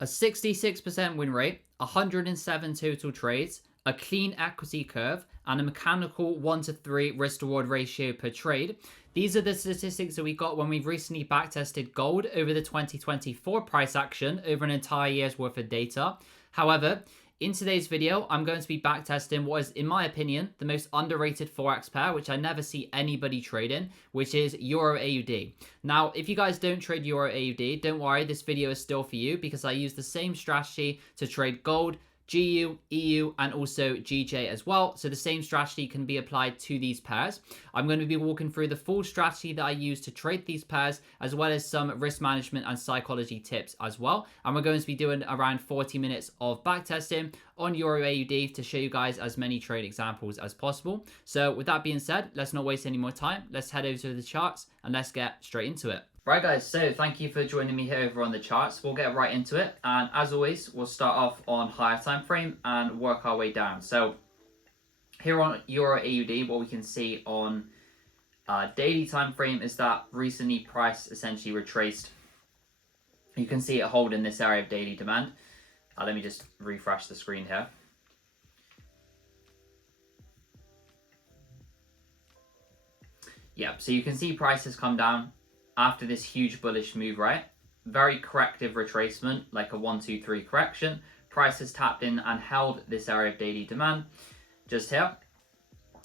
A 66% win rate, 107 total trades, a clean equity curve, and a mechanical 1 to 3 risk reward ratio per trade. These are the statistics that we got when we recently backtested gold over the 2024 price action over an entire year's worth of data. However, in today's video, I'm going to be backtesting what is, in my opinion, the most underrated Forex pair, which I never see anybody trading, which is Euro AUD. Now, if you guys don't trade Euro AUD, don't worry, this video is still for you because I use the same strategy to trade gold, GU, EU, and also GJ as well. So the same strategy can be applied to these pairs. I'm going to be walking through the full strategy that I use to trade these pairs, as well as some risk management and psychology tips as well. And we're going to be doing around 40 minutes of backtesting on Euro AUD to show you guys as many trade examples as possible. So with that being said, let's not waste any more time. Let's head over to the charts and let's get straight into it. Right guys, so thank you for joining me here over on the charts. We'll get right into it, and as always, we'll start off on higher time frame and work our way down. So here on Euro AUD, what we can see on daily time frame is that recently price essentially retraced. You can see it holding this area of daily demand. Let me just refresh the screen here. Yeah, so you can see price has come down after this huge bullish move, right? Very corrective retracement, like a 1, 2, 3 correction. Price has tapped in and held this area of daily demand just here.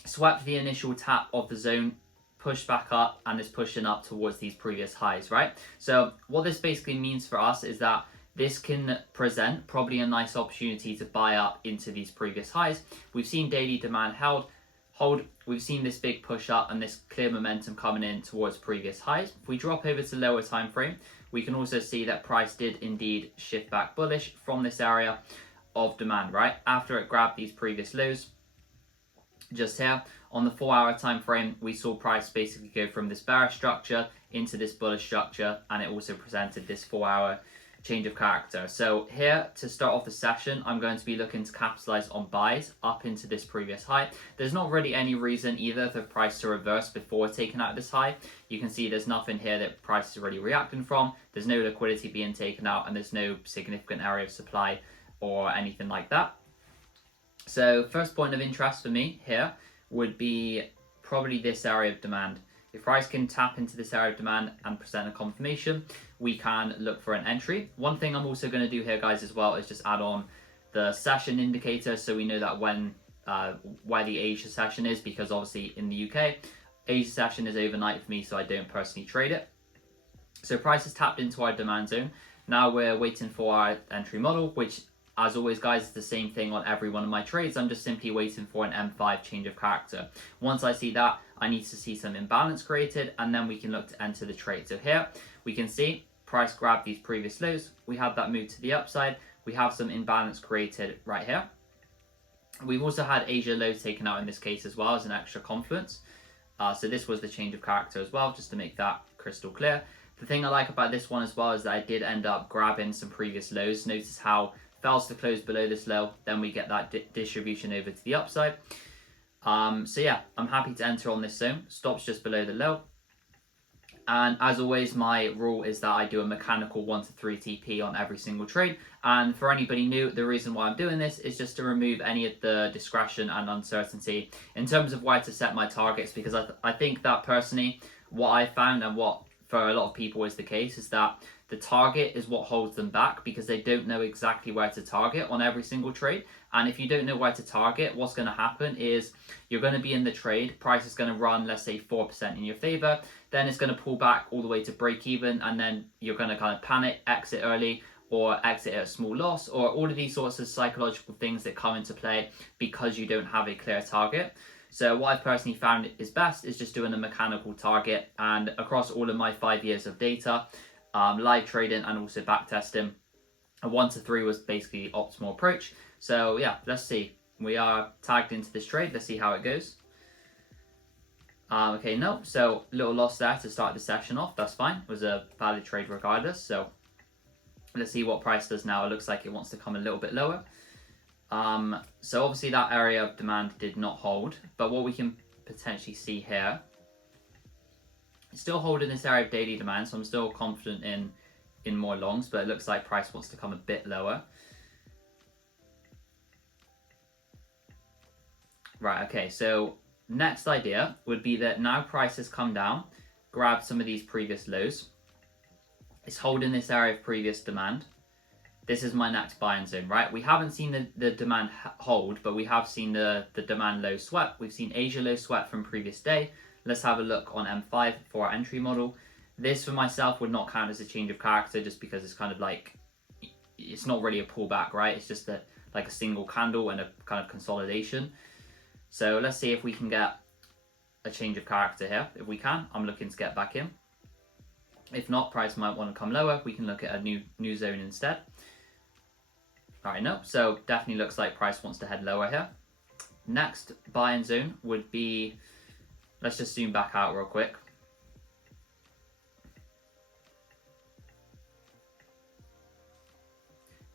Swept the initial tap of the zone, pushed back up, and is pushing up towards these previous highs, right? So what this basically means for us is that this can present probably a nice opportunity to buy up into these previous highs. We've seen daily demand hold. We've seen this big push up and this clear momentum coming in towards previous highs. If we drop over to lower time frame, we can also see that price did indeed shift back bullish from this area of demand, right? After it grabbed these previous lows just here on the 4-hour time frame, we saw price basically go from this bearish structure into this bullish structure, and it also presented this 4-hour change of character. So here to start off the session, I'm going to be looking to capitalize on buys up into this previous high. There's not really any reason either for price to reverse before taking out this high. You can see there's nothing here that price is really reacting from. There's no liquidity being taken out, and there's no significant area of supply or anything like that. So first point of interest for me here would be probably this area of demand. If price can tap into this area of demand and present a confirmation, we can look for an entry. One thing I'm also going to do here, guys, as well, is just add on the session indicator, so we know that when where the Asia session is, because obviously in the UK, Asia session is overnight for me, so I don't personally trade it. So price has tapped into our demand zone. Now we're waiting for our entry model, which, as always, guys, is the same thing on every one of my trades. I'm just simply waiting for an M5 change of character. Once I see that, I need to see some imbalance created, and then we can look to enter the trade. So here we can see price grabbed these previous lows. We have that move to the upside. We have some imbalance created right here. We've also had Asia lows taken out in this case as well as an extra confluence. So this was the change of character as well, just to make that crystal clear. The thing I like about this one as well is that I did end up grabbing some previous lows. Notice how fails to close below this low, then we get that distribution over to the upside. So yeah, I'm happy to enter on this zone. Stops just below the low. And as always, my rule is that I do a mechanical 1 to 3 TP on every single trade. And for anybody new, the reason why I'm doing this is just to remove any of the discretion and uncertainty in terms of where to set my targets, because I think that personally, what I found and what for a lot of people is the case is that the target is what holds them back, because they don't know exactly where to target on every single trade. And if you don't know where to target, what's going to happen is you're going to be in the trade, price is going to run, let's say 4% in your favor, then it's going to pull back all the way to break even, and then you're going to kind of panic, exit early, or exit at a small loss, or all of these sorts of psychological things that come into play because you don't have a clear target. So what I've personally found is best is just doing a mechanical target, and across all of my 5 years of data, live trading and also backtesting, a 1 to 3 was basically the optimal approach. So yeah, let's see. We are tagged into this trade. Let's see how it goes. Okay, no. So little loss there to start the session off. That's fine. It was a valid trade regardless. So let's see what price does now. It looks like it wants to come a little bit lower. So obviously that area of demand did not hold. But what we can potentially see here, it's still holding this area of daily demand. So I'm still confident in in more longs, but it looks like price wants to come a bit lower. Right, okay, so next idea would be that now price has come down, grab some of these previous lows. It's holding this area of previous demand. This is my next buying zone, right? We haven't seen the demand hold, but we have seen the demand low swept. We've seen Asia low swept from previous day. Let's have a look on M5 for our entry model. This for myself would not count as a change of character just because it's kind of like, it's not really a pullback, right? It's just like a single candle and a kind of consolidation. So let's see if we can get a change of character here. If we can, I'm looking to get back in. If not, price might want to come lower. We can look at a new zone instead. All right, no, so definitely looks like price wants to head lower here. Next buying zone would be, let's just zoom back out real quick.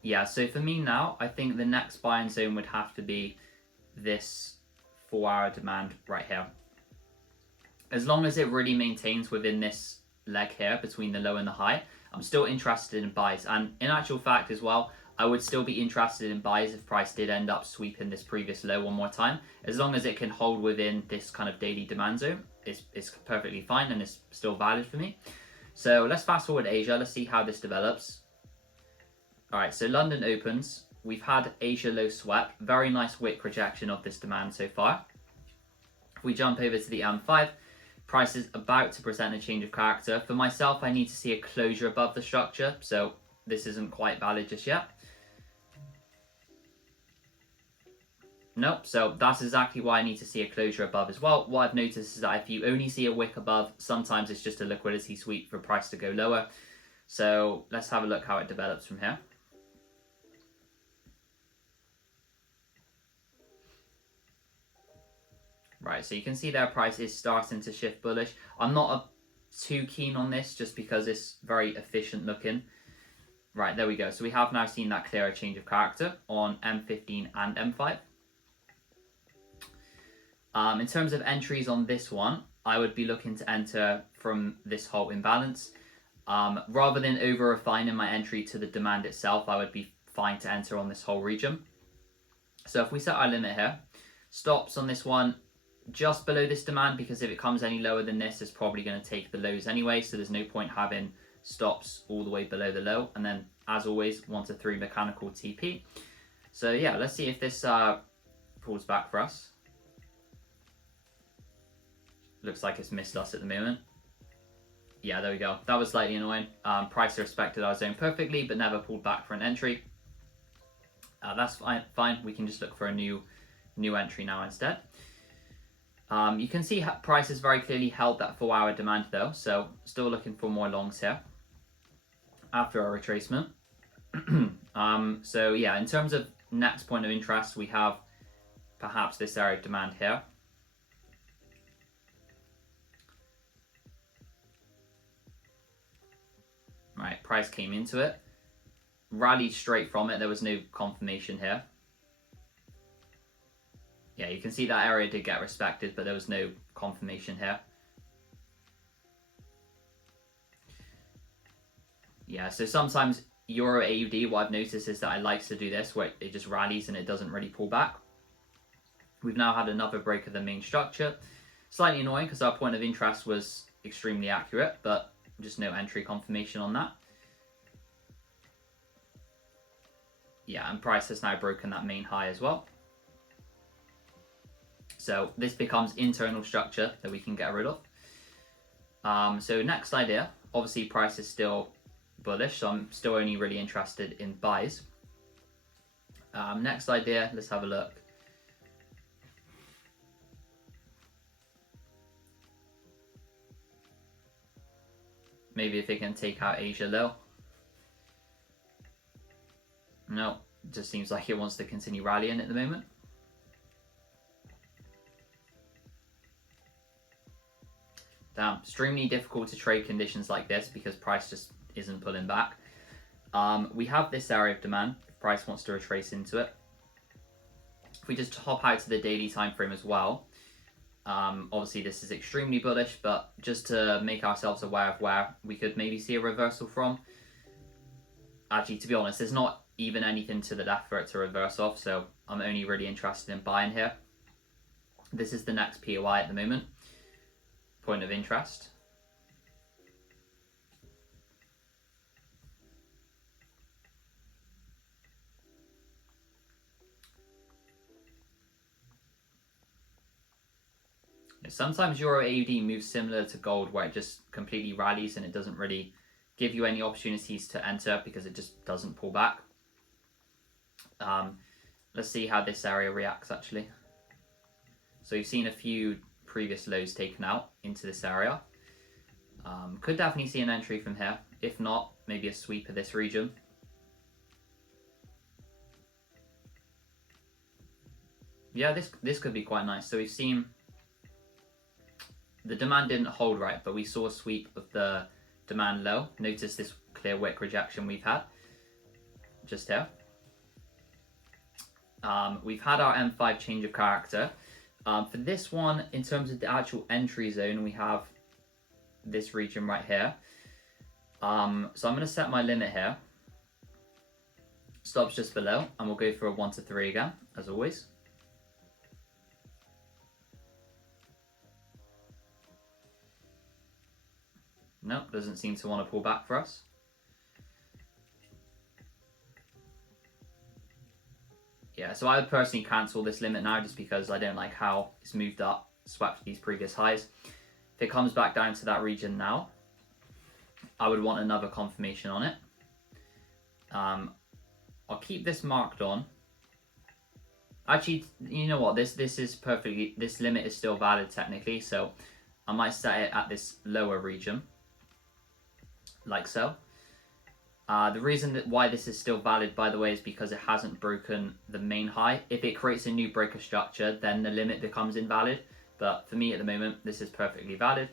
Yeah, so for me now, I think the next buying zone would have to be this 4-hour demand right here. As long as it really maintains within this leg here between the low and the high, I'm still interested in buys. And in actual fact as well, I would still be interested in buys if price did end up sweeping this previous low one more time. As long as it can hold within this kind of daily demand zone, it's perfectly fine and it's still valid for me. So let's fast forward Asia. Let's see how this develops. All right, so London opens. We've had Asia low swept. Very nice wick rejection of this demand so far. If we jump over to the M5, price is about to present a change of character. For myself, I need to see a closure above the structure, so this isn't quite valid just yet. Nope, so that's exactly why I need to see a closure above as well. What I've noticed is that if you only see a wick above, sometimes it's just a liquidity sweep for price to go lower. So let's have a look how it develops from here. Right, so you can see their price is starting to shift bullish. I'm not too keen on this just because it's very efficient looking. Right, there we go. So we have now seen that clearer change of character on M15 and M5. In terms of entries on this one, I would be looking to enter from this whole imbalance. Rather than over refining my entry to the demand itself, I would be fine to enter on this whole region. So if we set our limit here, stops on this one just below this demand, because if it comes any lower than this, it's probably going to take the lows anyway, so there's no point having stops all the way below the low. And then as always, 1 to 3 mechanical TP. So yeah, let's see if this pulls back for us. Looks like it's missed us at the moment. Yeah, there we go. That was slightly annoying. Price respected our zone perfectly, but never pulled back for an entry. That's fine. We can just look for a new entry now instead. You can see price has very clearly held that 4-hour demand though, so still looking for more longs here after our retracement. So yeah, in terms of next point of interest, we have perhaps this area of demand here. Right, price came into it, rallied straight from it. There was no confirmation here. Yeah, you can see that area did get respected, but there was no confirmation here. Yeah, so sometimes Euro AUD, what I've noticed is that I like to do this, where it just rallies and it doesn't really pull back. We've now had another break of the main structure. Slightly annoying because our point of interest was extremely accurate, but just no entry confirmation on that. Yeah, and price has now broken that main high as well. So this becomes internal structure that we can get rid of. So next idea, obviously price is still bullish, so I'm still only really interested in buys. Next idea, let's have a look. Maybe if it can take out Asia low. No, it just seems like it wants to continue rallying at the moment. Damn, extremely difficult to trade conditions like this because price just isn't pulling back. We have this area of demand if price wants to retrace into it. If we just hop out to the daily time frame as well, obviously this is extremely bullish, but just to make ourselves aware of where we could maybe see a reversal from, Actually, to be honest, there's not even anything to the left for it to reverse off, so I'm only really interested in buying here. This is the next POI at the moment, point of interest. Sometimes Euro AUD moves similar to gold, where it just completely rallies and it doesn't really give you any opportunities to enter because it just doesn't pull back. Let's see how this area reacts actually. So you've seen a few previous lows taken out into this area. Could definitely see an entry from here. If not, maybe a sweep of this region. Yeah, this could be quite nice. So we've seen the demand didn't hold right, but we saw a sweep of the demand low. Notice this clear wick rejection we've had just here. We've had our M5 change of character. For this one, in terms of the actual entry zone, we have this region right here. So I'm going to set my limit here. Stops just below, and we'll go for a 1 to 3 again, as always. Nope, doesn't seem to want to pull back for us. Yeah, so I would personally cancel this limit now just because I don't like how it's moved up, swept these previous highs. If it comes back down to that region now, I would want another confirmation on it. I'll keep this marked on. Actually, you know what? This is perfectly. This limit is still valid technically, so I might set it at this lower region, like so. The reason why this is still valid, by the way, is because it hasn't broken the main high. If it creates a new breaker structure, then the limit becomes invalid. But for me at the moment, this is perfectly valid.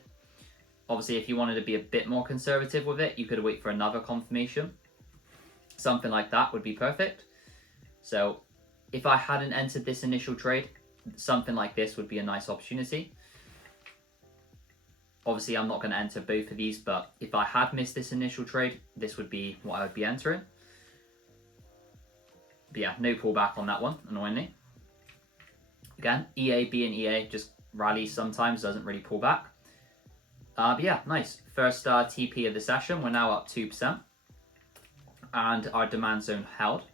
Obviously, if you wanted to be a bit more conservative with it, you could wait for another confirmation. Something like that would be perfect. So if I hadn't entered this initial trade, something like this would be a nice opportunity. Obviously, I'm not going to enter both of these, but if I had missed this initial trade, this would be what I would be entering. But yeah, no pullback on that one, annoyingly. Again, EA being EA, just rallies sometimes, doesn't really pull back. But yeah, nice. First TP of the session, we're now up 2%. And our demand zone held.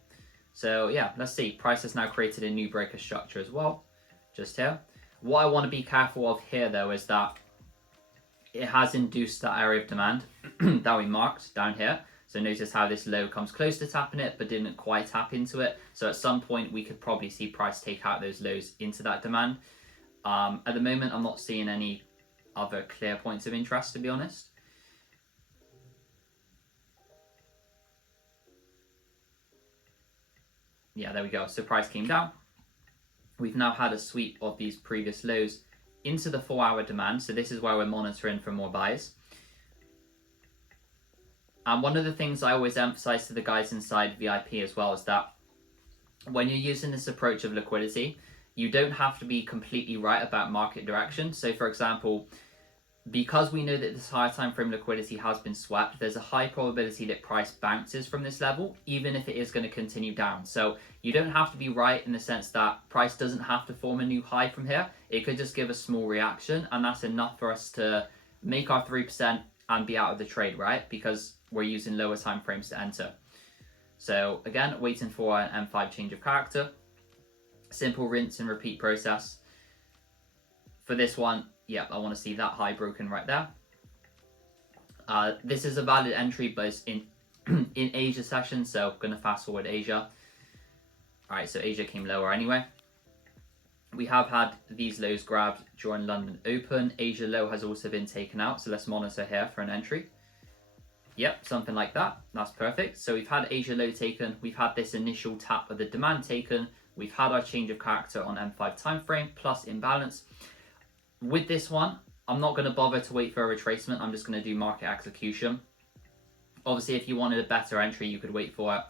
So yeah, let's see. Price has now created a new breaker structure as well, just here. What I want to be careful of here, though, is that it has induced that area of demand that we marked down here. So notice how this low comes close to tapping it, but didn't quite tap into it. So at some point, we could probably see price take out those lows into that demand. At the moment, I'm not seeing any other clear points of interest, to be honest. Yeah, there we go. So price came down. We've now had a sweep of these previous lows into the 4-hour demand. So this is where we're monitoring for more buys. And one of the things I always emphasize to the guys inside VIP as well is that when you're using this approach of liquidity, you don't have to be completely right about market direction. So for example, because we know that this higher time frame liquidity has been swept, there's a high probability that price bounces from this level, even if it is going to continue down. So you don't have to be right in the sense that price doesn't have to form a new high from here. It could just give a small reaction, and that's enough for us to make our 3% and be out of the trade, right? Because we're using lower time frames to enter. So again, waiting for an M5 change of character. Simple rinse and repeat process. For this one, yeah, I want to see that high broken right there. This is a valid entry, but it's in Asia session, so I'm going to fast forward Asia. All right, so Asia came lower anyway. We have had these lows grabbed during London Open. Asia low has also been taken out, so let's monitor here for an entry. Yep, something like that. That's perfect. So we've had Asia low taken. We've had this initial tap of the demand taken. We've had our change of character on M5 time frame plus imbalance. With this one, I'm not going to bother to wait for a retracement. I'm just going to do market execution. Obviously, if you wanted a better entry, you could wait for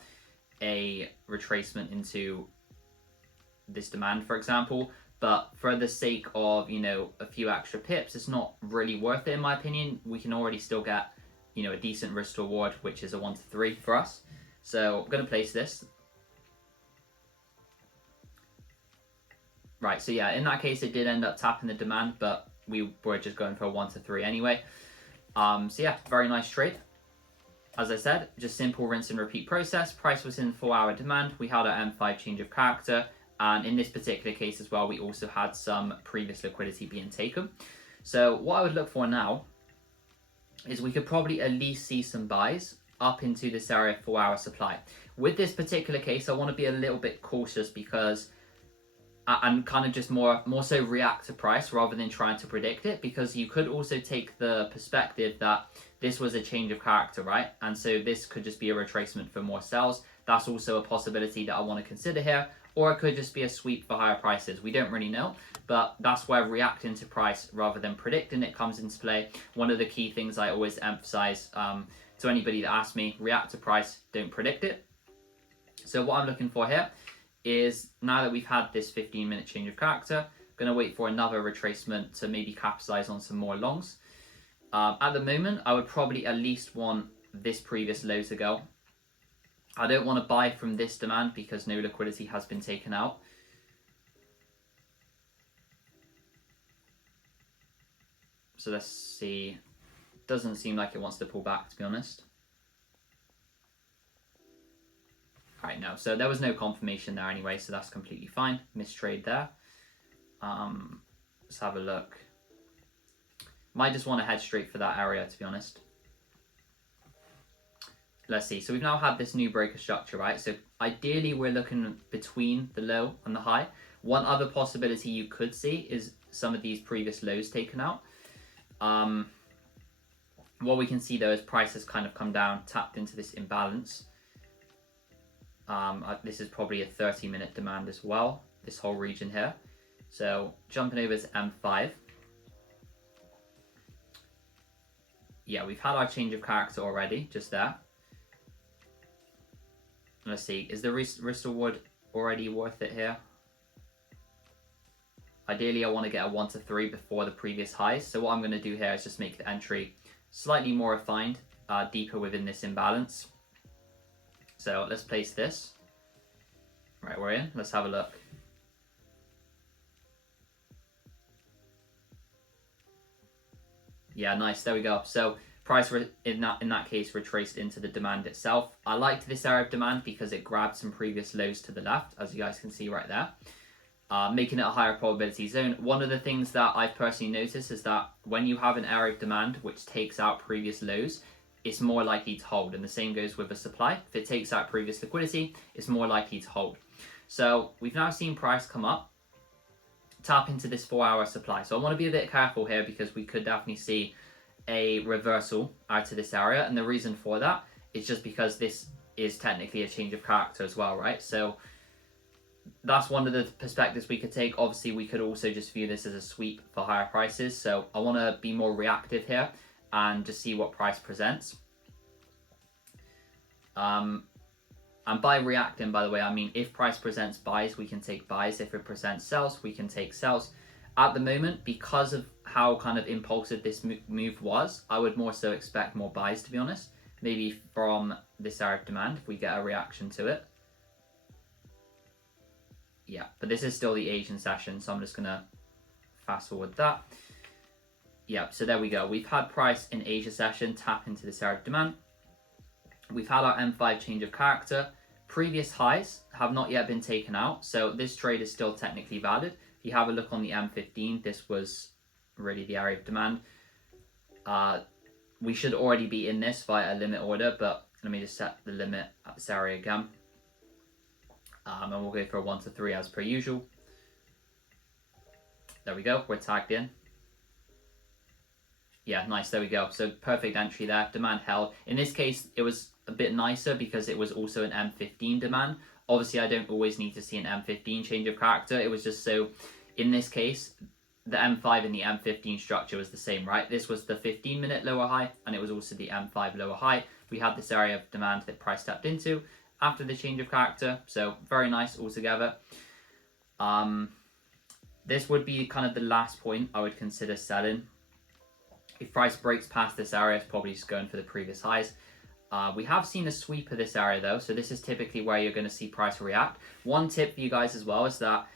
a retracement into this demand, for example. But for the sake of, you know, a few extra pips, it's not really worth it, in my opinion. We can already still get, you know, a decent risk to reward, which is a 1 to 3 for us. So I'm going to place this. Right, so yeah, in that case, it did end up tapping the demand, but we were just going for a 1 to 3 anyway. So yeah, very nice trade. As I said, just simple rinse and repeat process. Price was in 4-hour demand. We had our M5 change of character. And in this particular case as well, we also had some previous liquidity being taken. So what I would look for now is we could probably at least see some buys up into this area 4-hour supply. With this particular case, I want to be a little bit cautious because and kind of just more so react to price rather than trying to predict it, because you could also take the perspective that this was a change of character, right? And so this could just be a retracement for more sells. That's also a possibility that I want to consider here, or it could just be a sweep for higher prices. We don't really know, but that's where reacting to price rather than predicting it comes into play. One of the key things I always emphasize to anybody that asks me, react to price, don't predict it. So what I'm looking for here is, now that we've had this 15-minute change of character, I'm going to wait for another retracement to maybe capitalize on some more longs. At the moment, I would probably at least want this previous low to go. I don't want to buy from this demand because no liquidity has been taken out. So let's see. Doesn't seem like it wants to pull back, to be honest. Right, no, so there was no confirmation there anyway, so that's completely fine. Mistrade there. Let's have a look. Might just want to head straight for that area, to be honest. Let's see, so we've now had this new breaker structure, right? So ideally we're looking between the low and the high. One other possibility you could see is some of these previous lows taken out. What we can see though is price has kind of come down, tapped into this imbalance. This is probably a 30-minute demand as well, this whole region here. So jumping over to M5. Yeah, we've had our change of character already, just there. Let's see, is the risk reward already worth it here? Ideally, I want to get a 1 to 3 before the previous highs. So what I'm going to do here is just make the entry slightly more refined, deeper within this imbalance. So let's place this. Right, we're in. Let's have a look. Yeah, nice. There we go. So price in that case retraced into the demand itself. I liked this area of demand because it grabbed some previous lows to the left, as you guys can see right there, making it a higher probability zone. One of the things that I've personally noticed is that when you have an area of demand which takes out previous lows, it's more likely to hold, and the same goes with the supply. If it takes out previous liquidity, it's more likely to hold. So we've now seen price come up, tap into this 4-hour supply. So I want to be a bit careful here because we could definitely see a reversal out to this area, and the reason for that is just because this is technically a change of character as well, right? So that's one of the perspectives we could take. Obviously, we could also just view this as a sweep for higher prices. So I want to be more reactive here and just see what price presents. And by reacting, by the way, I mean if price presents buys, we can take buys. If it presents sells, we can take sells. At the moment, because of how kind of impulsive this move was, I would more so expect more buys, to be honest. Maybe from this area of demand, if we get a reaction to it. Yeah, but this is still the Asian session, so I'm just going to fast forward that. Yeah, so there we go. We've had price in Asia session tap into this area of demand. We've had our M5 change of character. Previous highs have not yet been taken out, so this trade is still technically valid. If you have a look on the M15, this was really the area of demand. We should already be in this via a limit order, but let me just set the limit at this area again. And we'll go for a 1 to 3 as per usual. There we go, we're tagged in. Yeah, nice, there we go. So perfect entry there, demand held. In this case, it was a bit nicer because it was also an M15 demand. Obviously, I don't always need to see an M15 change of character. It was just so, in this case, the M5 and the M15 structure was the same, right? This was the 15-minute lower high, and it was also the M5 lower high. We had this area of demand that price tapped into after the change of character, so very nice altogether. This would be kind of the last point I would consider selling. If price breaks past this area, it's probably just going for the previous highs. We have seen a sweep of this area though, so this is typically where you're going to see price react. One tip for you guys as well is that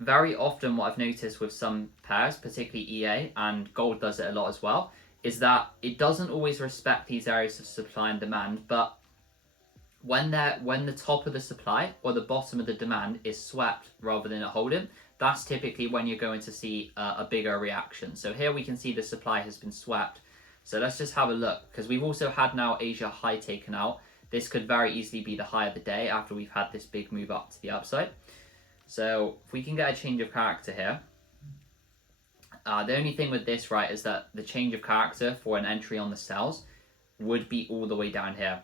very often what I've noticed with some pairs, particularly EA, and gold does it a lot as well, is that it doesn't always respect these areas of supply and demand, but when the top of the supply or the bottom of the demand is swept rather than a holding, that's typically when you're going to see a bigger reaction. So here we can see the supply has been swept. So let's just have a look, because we've also had now Asia high taken out. This could very easily be the high of the day after we've had this big move up to the upside. So if we can get a change of character here. The only thing with this, right, is that the change of character for an entry on the sells would be all the way down here.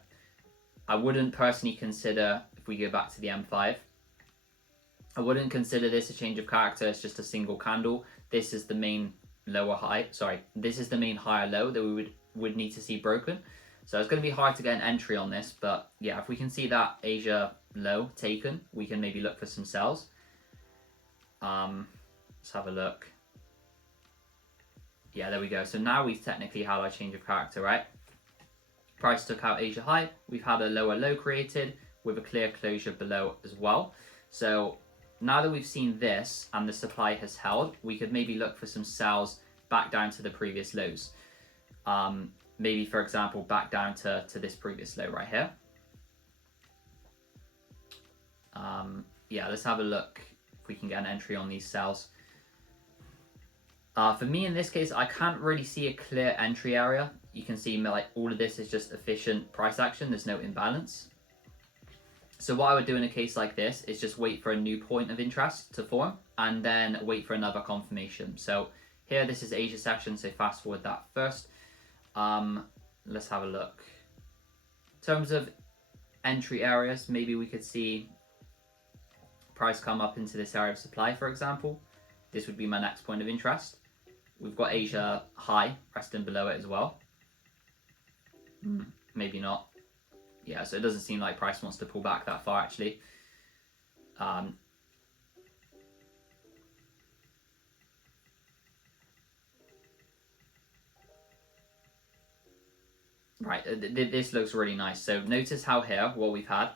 I wouldn't personally consider, if we go back to the M5, I wouldn't consider this a change of character. It's just a single candle. This is the main lower high, this is the main higher low that we would need to see broken. So it's going to be hard to get an entry on this, but yeah, if we can see that Asia low taken, we can maybe look for some sells. Let's have a look. Yeah, there we go. So now we've technically had our change of character, right? Price took out Asia high. We've had a lower low created with a clear closure below as well. So now that we've seen this and the supply has held, we could maybe look for some sells back down to the previous lows. Maybe, for example, back down to this previous low right here. Yeah, let's have a look if we can get an entry on these sells. For me, in this case, I can't really see a clear entry area. You can see like all of this is just efficient price action. There's no imbalance. So what I would do in a case like this is just wait for a new point of interest to form and then wait for another confirmation. So here, this is Asia session, so fast forward that first. Let's have a look. In terms of entry areas, maybe we could see price come up into this area of supply, for example. This would be my next point of interest. We've got Asia high resting below it as well. Maybe not. Yeah, so it doesn't seem like price wants to pull back that far, actually. Right, this looks really nice. So notice how here, what we've had,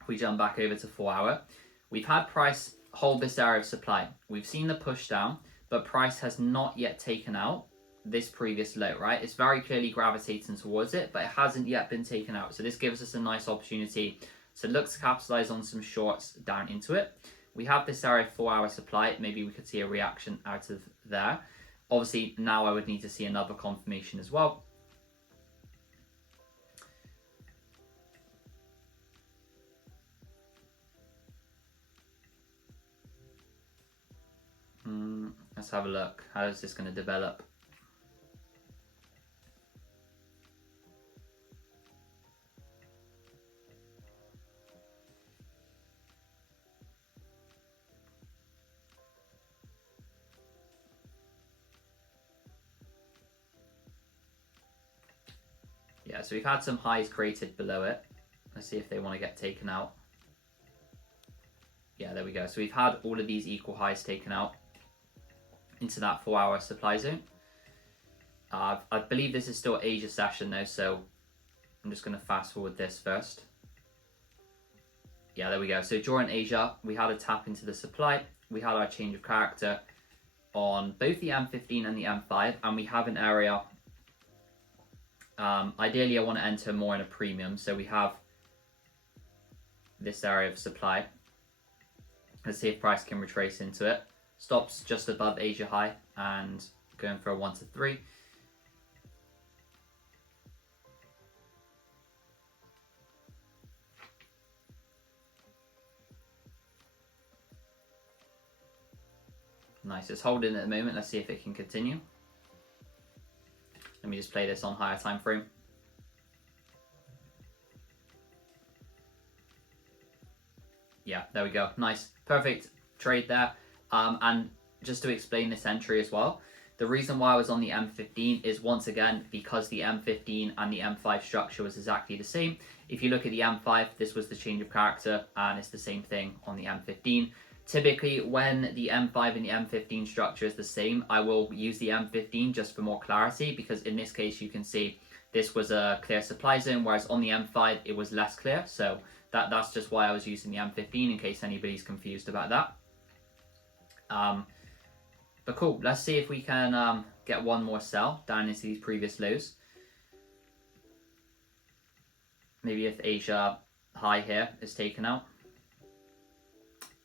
if we jump back over to 4 hour, we've had price hold this area of supply. We've seen the push down, but price has not yet taken out this previous low, right? It's very clearly gravitating towards it, but it hasn't yet been taken out. So this gives us a nice opportunity to look to capitalize on some shorts down into it. We have this area of 4 hour supply. Maybe we could see a reaction out of there. Obviously, now I would need to see another confirmation as well. Let's have a look. How is this going to develop? Yeah, so we've had some highs created below it. Let's see if they want to get taken out. Yeah, there we go. So we've had all of these equal highs taken out into that 4 hour supply zone. I believe this is still Asia session though, so I'm just going to fast forward this first. Yeah, there we go. So during Asia, we had a tap into the supply. We had our change of character on both the M15 and the M5, and we have an area. Ideally, I want to enter more in a premium, so we have this area of supply. Let's see if price can retrace into it. Stops just above Asia high and going for a 1 to 3. Nice, it's holding at the moment. Let's see if it can continue. Let me just play this on higher time frame. Yeah, there we go. Nice, perfect trade there. And just to explain this entry as well, the reason why I was on the M15 is once again because the M15 and the M5 structure was exactly the same. If you look at the M5, this was the change of character, and it's the same thing on the M15. Typically, when the M5 and the M15 structure is the same, I will use the M15 just for more clarity, because in this case, you can see this was a clear supply zone, whereas on the M5 it was less clear. So that's just why I was using the M15 in case anybody's confused about that. But cool, let's see if we can get one more sell down into these previous lows. Maybe if Asia high here is taken out.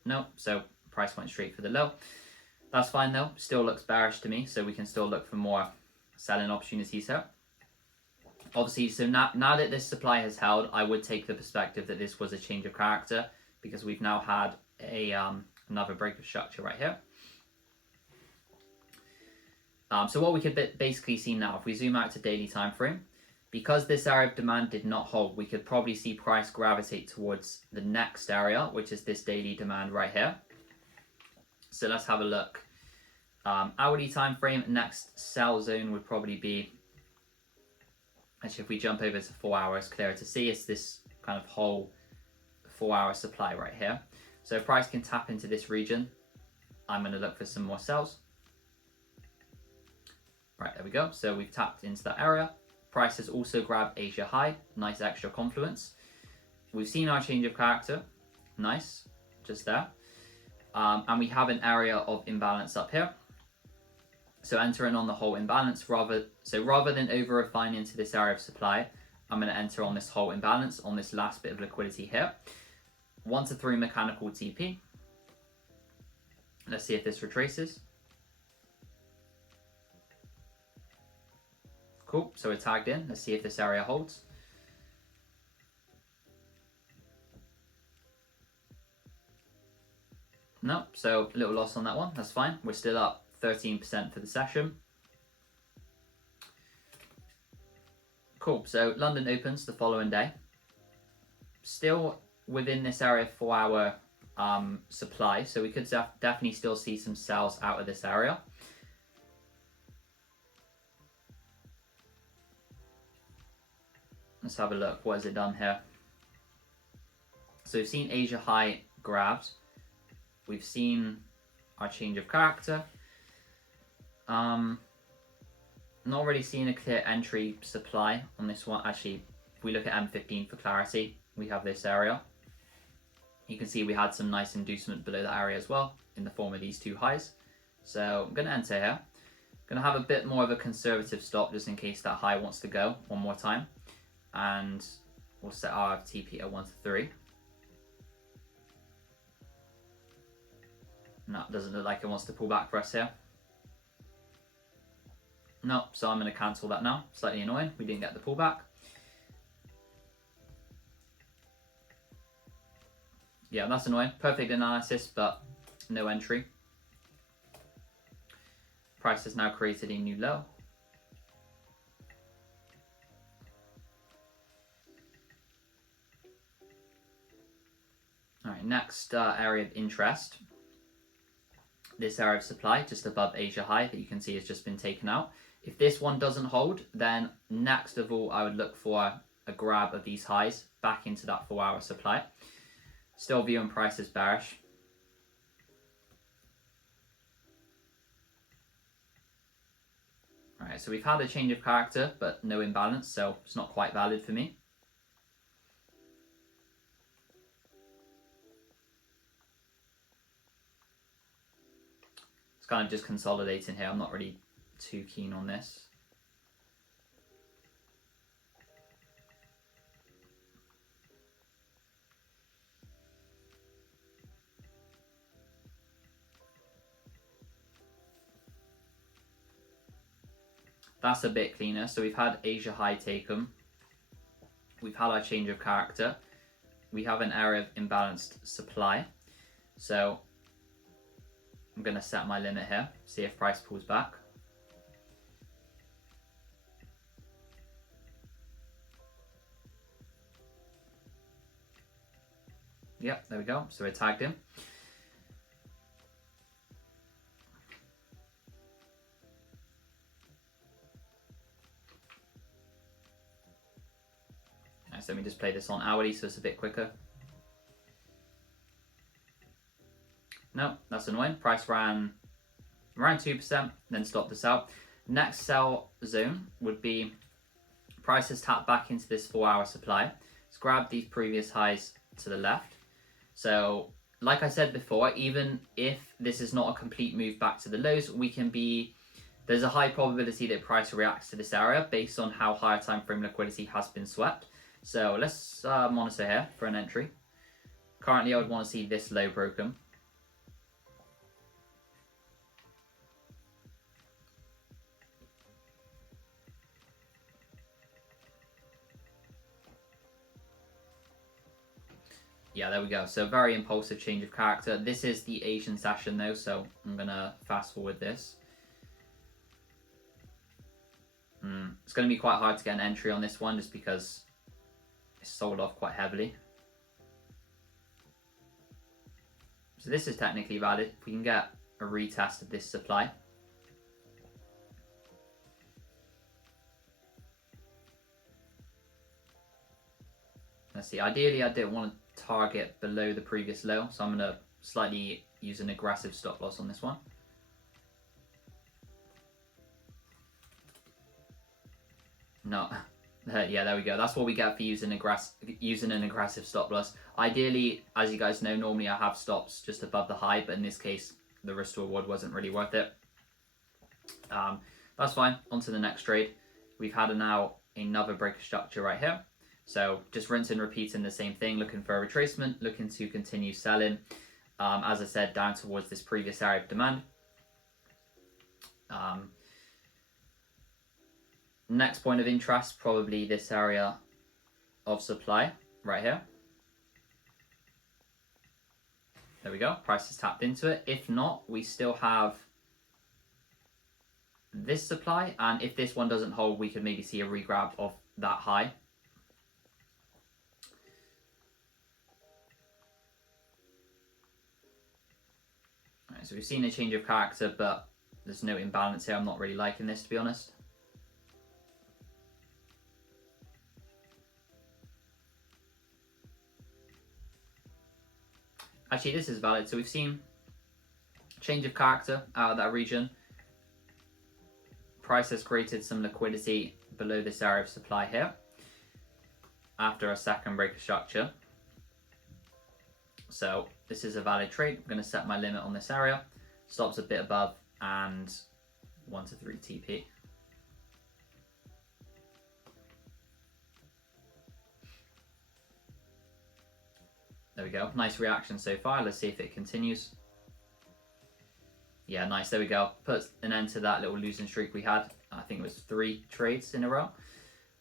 No, so price went straight for the low. That's fine though, still looks bearish to me, so we can still look for more selling opportunities here. Obviously, so now that this supply has held, I would take the perspective that this was a change of character, because we've now had a another break of structure right here. So what we could basically see now, if we zoom out to daily time frame, because this area of demand did not hold, we could probably see price gravitate towards the next area, which is this daily demand right here. So let's have a look. Hourly time frame, next sell zone would probably be, actually if we jump over to 4 hours, clearer to see, it's this kind of whole 4 hour supply right here. So price can tap into this region. I'm going to look for some more sells. Right, there we go. So we've tapped into that area. Price has also grabbed Asia high, nice extra confluence. We've seen our change of character, nice, just there. And we have an area of imbalance up here. So entering on the whole imbalance, rather than over refine into this area of supply, I'm going to enter on this whole imbalance on this last bit of liquidity here. 1 to 3 mechanical TP. Let's see if this retraces. Cool, so we're tagged in. Let's see if this area holds. No, so a little loss on that one. That's fine. We're still up 13% for the session. Cool, so London opens the following day. Still within this area 4 hour supply, so we could definitely still see some sells out of this area. Let's have a look. What has it done here? So we've seen Asia high grabbed. We've seen our change of character. Not really seeing a clear entry supply on this one. Actually, if we look at M15 for clarity, we have this area. You can see we had some nice inducement below that area as well in the form of these two highs. So I'm going to enter here. Going to have a bit more of a conservative stop just in case that high wants to go one more time. And we'll set our TP at 1 to 3. No, it doesn't look like it wants to pull back for us here. No, so I'm going to cancel that now. Slightly annoying, we didn't get the pullback. Yeah, that's annoying. Perfect analysis, but no entry. Price has now created a new low. All right, next area of interest. This area of supply just above Asia high that you can see has just been taken out. If this one doesn't hold, then next of all, I would look for a grab of these highs back into that 4 hour supply. Still viewing price as bearish. All right, so we've had a change of character, but no imbalance, so it's not quite valid for me. It's kind of just consolidating here. I'm not really too keen on this. That's a bit cleaner. So we've had Asia high taken. We've had our change of character. We have an area of imbalanced supply. So I'm going to set my limit here, see if price pulls back. Yep, there we go. So we're tagged in. So let me just play this on hourly so it's a bit quicker. No, that's annoying. Price ran around 2%, then stopped this out. Next sell zone would be Price has tapped back into this 4-hour supply. Let's grab these previous highs to the left. So like I said before, even if this is not a complete move back to the lows, there's a high probability that price reacts to this area based on how higher time frame liquidity has been swept. So let's monitor here for an entry. Currently, I would want to see this low broken. Yeah, there we go. So very impulsive change of character. This is the Asian session though, so I'm going to fast forward this. It's going to be quite hard to get an entry on this one just because it's sold off quite heavily. So this is technically valid. If we can get a retest of this supply. Let's see, ideally I didn't want to target below the previous low, so I'm going to slightly use an aggressive stop loss on this one. No, yeah, there we go. That's what we get for using an aggressive stop loss. Ideally, as you guys know, normally I have stops just above the high, but in this case, the risk to reward wasn't really worth it. That's fine. On to the next trade. We've had now another break of structure right here. So just rinse and repeat in the same thing, looking for a retracement, looking to continue selling. As I said, down towards this previous area of demand. Next point of interest, probably this area of supply right here. There we go, price is tapped into it. If not, we still have this supply, and if this one doesn't hold, we could maybe see a regrab of that high. Alright, so we've seen a change of character, but there's no imbalance here. I'm not really liking this, to be honest. Actually, this is valid. So we've seen change of character out of that region. Price has created some liquidity below this area of supply here after a second break of structure. So this is a valid trade. I'm going to set my limit on this area. Stops a bit above and 1 to 3 TP. There we go. Nice reaction so far. Let's see if it continues. Yeah, nice. There we go. Puts an end to that little losing streak we had. I think it was 3 trades in a row.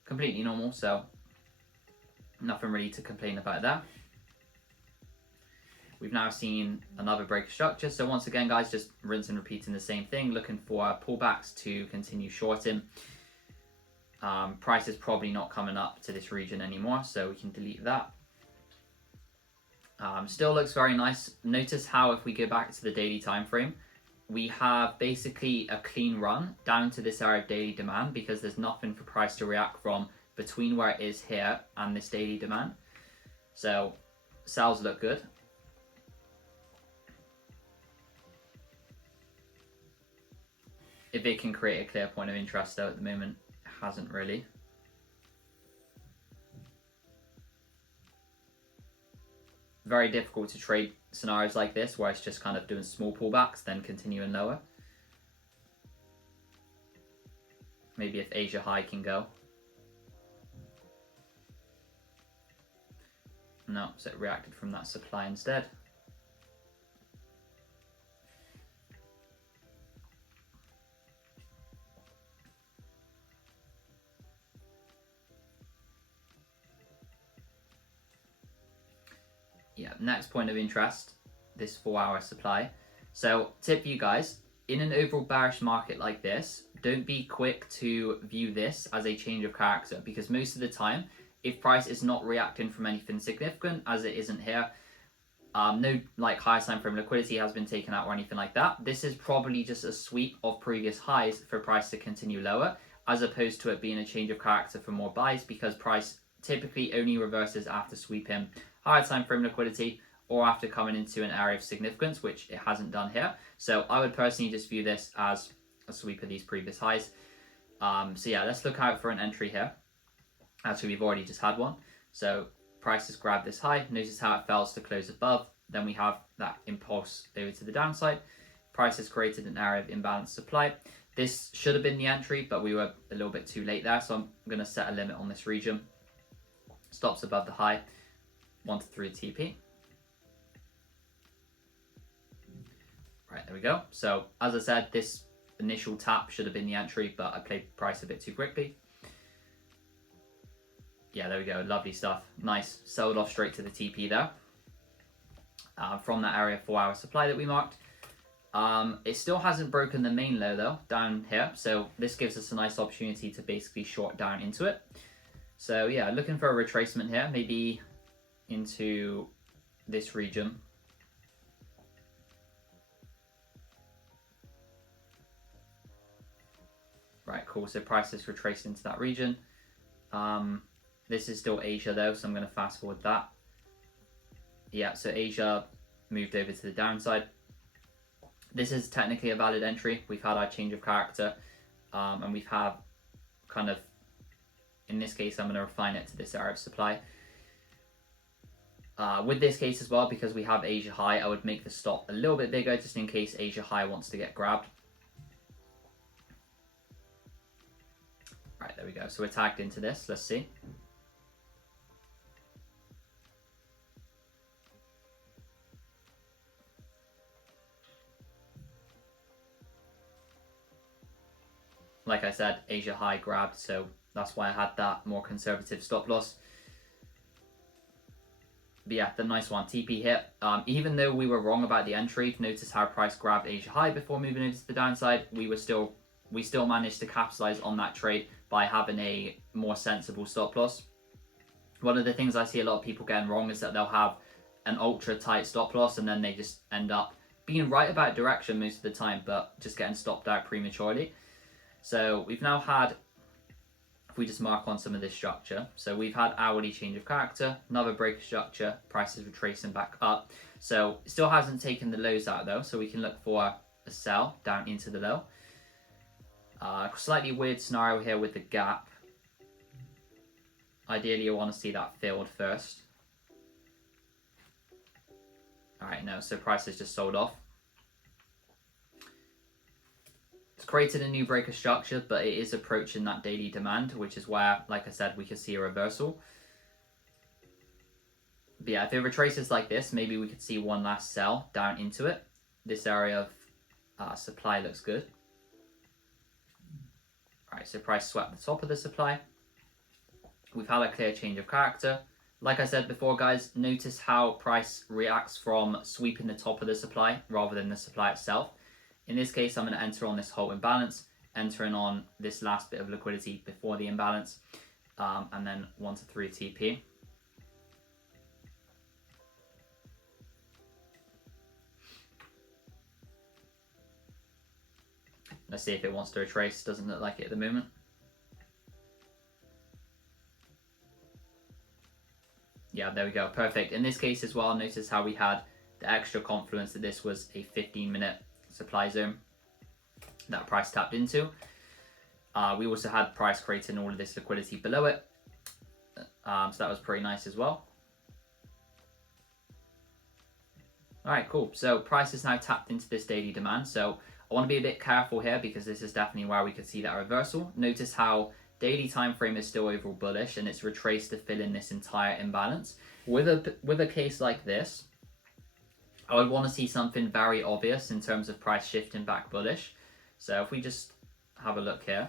Completely normal, so nothing really to complain about there. We've now seen another break of structure. So once again, guys, just rinse and repeating the same thing, looking for pullbacks to continue shorting. Price is probably not coming up to this region anymore, so we can delete that. Still looks very nice. Notice how if we go back to the daily time frame, we have basically a clean run down to this area of daily demand because there's nothing for price to react from between where it is here and this daily demand. So sells look good. If it can create a clear point of interest though, at the moment, it hasn't really. Very difficult to trade scenarios like this where it's just kind of doing small pullbacks then continuing lower. Maybe if Asia high can go. No, so it reacted from that supply instead. Yeah, next point of interest, this 4-hour supply. So tip for you guys, in an overall bearish market like this, don't be quick to view this as a change of character because most of the time, if price is not reacting from anything significant, as it isn't here, no like higher time frame liquidity has been taken out or anything like that. This is probably just a sweep of previous highs for price to continue lower, as opposed to it being a change of character for more buys because price typically only reverses after sweeping higher time frame liquidity or after coming into an area of significance, which it hasn't done here. So I would personally just view this as a sweep of these previous highs. So yeah, let's look out for an entry here. Actually, we've already just had one. So price has grabbed this high. Notice how it fails to close above. Then we have that impulse over to the downside. Price has created an area of imbalanced supply. This should have been the entry, but we were a little bit too late there. So I'm going to set a limit on this region. Stops above the high, 1 to 3 TP. Right, there we go. So as I said, this initial tap should have been the entry, but I played price a bit too quickly. Yeah, there we go. Lovely stuff. Nice. Sold off straight to the TP there. From that area 4-hour supply that we marked. It still hasn't broken the main low though, down here. So this gives us a nice opportunity to basically short down into it. So yeah, looking for a retracement here, maybe into this region. Right, cool. So price is retraced into that region. This is still Asia though, so I'm going to fast forward that. Yeah, so Asia moved over to the downside. This is technically a valid entry. We've had our change of character, and we've had kind of, in this case, I'm going to refine it to this area of supply. With this case as well, because we have Asia high, I would make the stop a little bit bigger just in case Asia high wants to get grabbed. Right, there we go. So we're tagged into this. Let's see. Like I said, Asia high grabbed, so that's why I had that more conservative stop loss. But yeah, the nice one, TP hit. Even though we were wrong about the entry, notice how price grabbed Asia high before moving over to the downside. We still managed to capitalize on that trade by having a more sensible stop loss. One of the things I see a lot of people getting wrong is that they'll have an ultra tight stop loss and then they just end up being right about direction most of the time, but just getting stopped out prematurely. So we've now had, if we just mark on some of this structure, so we've had hourly change of character, another breaker structure, prices retracing back up. So it still hasn't taken the lows out though, so we can look for a sell down into the low. Slightly weird scenario here with the gap. Ideally, you want to see that filled first. Alright, no, so price has just sold off. It's created a new breaker structure, but it is approaching that daily demand, which is where, like I said, we could see a reversal. But yeah, if it retraces like this, maybe we could see one last sell down into it. This area of supply looks good. Alright, so price swept the top of the supply. We've had a clear change of character. Like I said before, guys, notice how price reacts from sweeping the top of the supply rather than the supply itself. In this case, I'm going to enter on this whole imbalance, entering on this last bit of liquidity before the imbalance, and then 1 to 3 TP. Let's see if it wants to retrace. Doesn't look like it at the moment. Yeah, there we go. Perfect. In this case as well, notice how we had the extra confluence that this was a 15-minute supply zone that price tapped into. We also had price creating all of this liquidity below it. So that was pretty nice as well. All right, cool. So price is now tapped into this daily demand. So I want to be a bit careful here because this is definitely where we could see that reversal. Notice how daily time frame is still overall bullish and it's retraced to fill in this entire imbalance. With a case like this, I would want to see something very obvious in terms of price shifting back bullish. So if we just have a look here.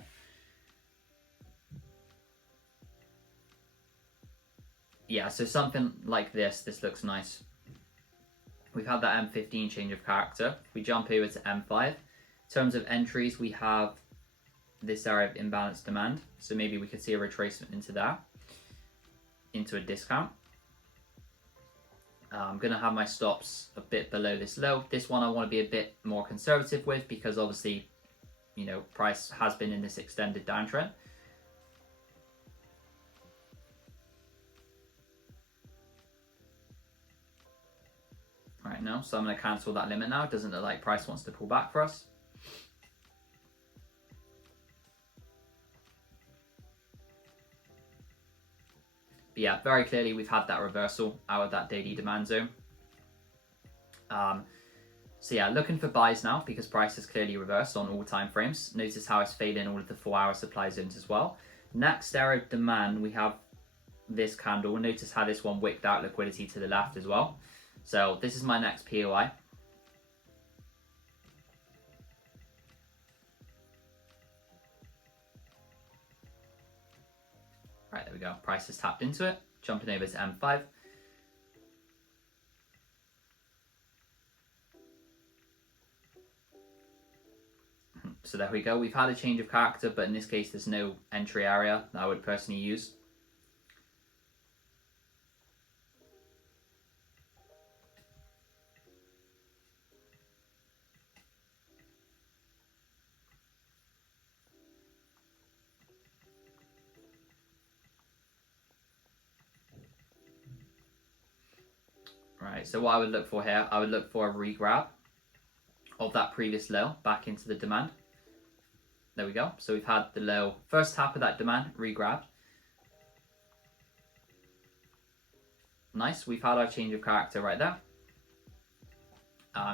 Yeah, so something like this looks nice. We've had that M15 change of character. If we jump over to M5, in terms of entries, we have this area of imbalanced demand. So maybe we could see a retracement into that, into a discount. I'm going to have my stops a bit below this low. This one I want to be a bit more conservative with because obviously, you know, price has been in this extended downtrend. Right now, so I'm going to cancel that limit now. It doesn't look like price wants to pull back for us. But yeah, very clearly we've had that reversal out of that daily demand zone. So yeah, looking for buys now because price is clearly reversed on all time frames. Notice how it's failing all of the 4 hour supply zones as well. Next area of demand, we have this candle. Notice how this one wicked out liquidity to the left as well. So this is my next POI. Right, there we go. Price has tapped into it. Jumping over to M5. So there we go. We've had a change of character, but in this case, there's no entry area that I would personally use. Right, so what I would look for here, I would look for a regrab of that previous low back into the demand. There we go. So we've had the low, first tap of that demand, regrabbed. Nice, we've had our change of character right there.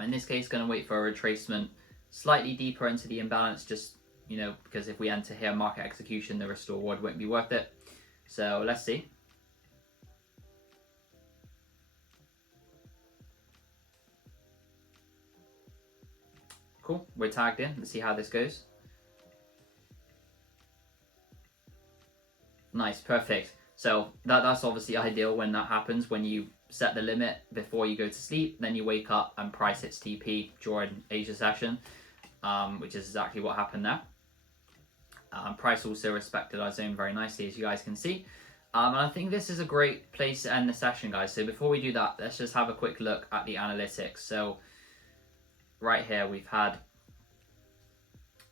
In this case, going to wait for a retracement slightly deeper into the imbalance, just, you know, because if we enter here market execution, the risk reward won't be worth it. So let's see. Cool, we're tagged in. Let's see how this goes. Nice, perfect. So that's obviously ideal when that happens, when you set the limit before you go to sleep, then you wake up and price hits TP during Asia session, which is exactly what happened there. Price also respected our zone very nicely, as you guys can see. And I think this is a great place to end the session, guys. So before we do that, let's just have a quick look at the analytics. So right here, we've had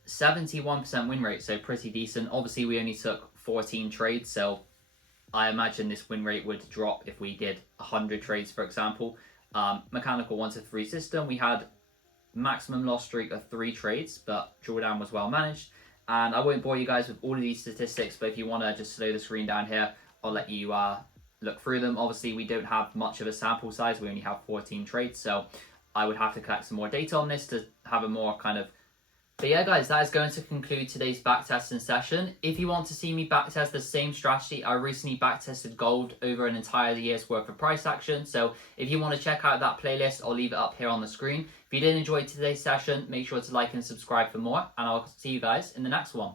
71% win rate, so pretty decent. Obviously, we only took 14 trades, so I imagine this win rate would drop if we did 100 trades, for example. Mechanical 1 to 3 system, we had maximum loss streak of 3 trades, but drawdown was well managed. And I won't bore you guys with all of these statistics, but if you want to just slow the screen down here, I'll let you look through them. Obviously, we don't have much of a sample size. We only have 14 trades, so I would have to collect some more data on this to have a more kind of... But yeah, guys, that is going to conclude today's backtesting session. If you want to see me backtest the same strategy, I recently backtested gold over an entire year's worth of price action. So if you want to check out that playlist, I'll leave it up here on the screen. If you did enjoy today's session, make sure to like and subscribe for more, and I'll see you guys in the next one.